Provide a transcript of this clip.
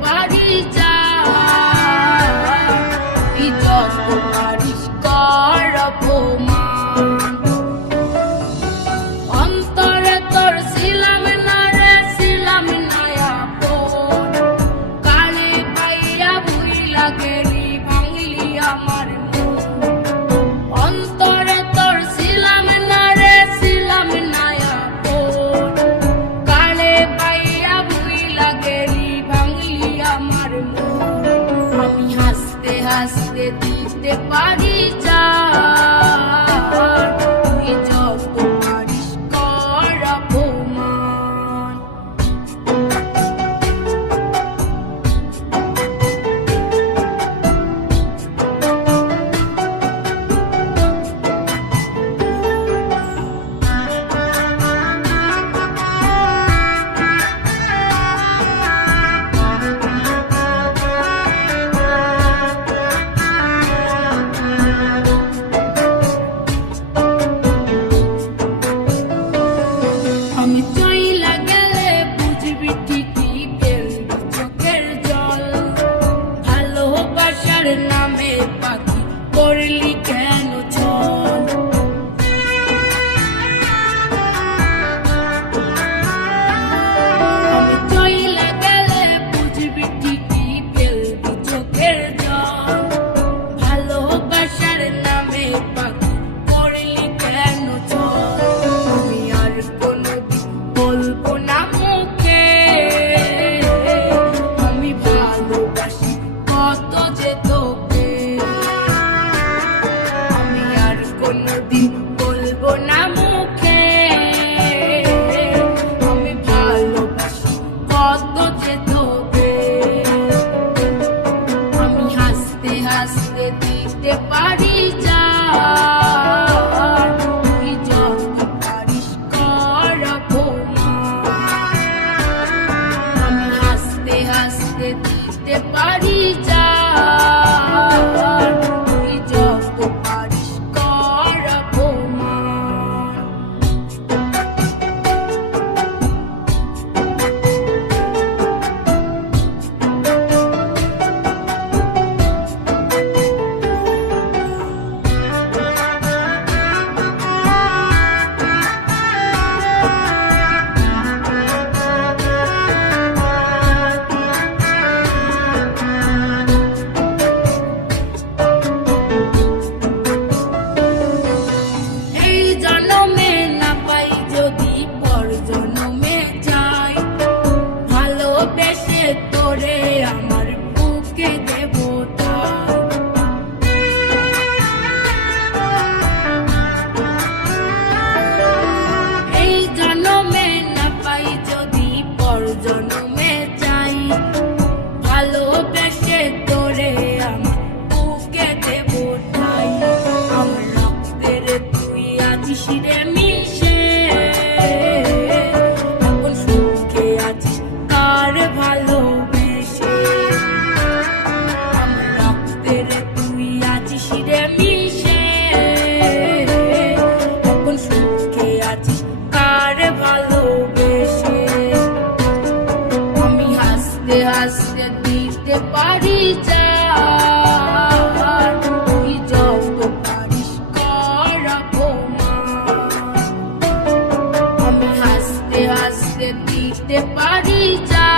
我要 আমি হাসতে হাসতে দিতে পারি যা হাসতে দিতে পারি যা। আমি হাসতে হাসতে দিতে পারি যা। দিতে পারি যার তুই যত পারিস করাবো আমি হাসতে হাসতে দিতে পারি যা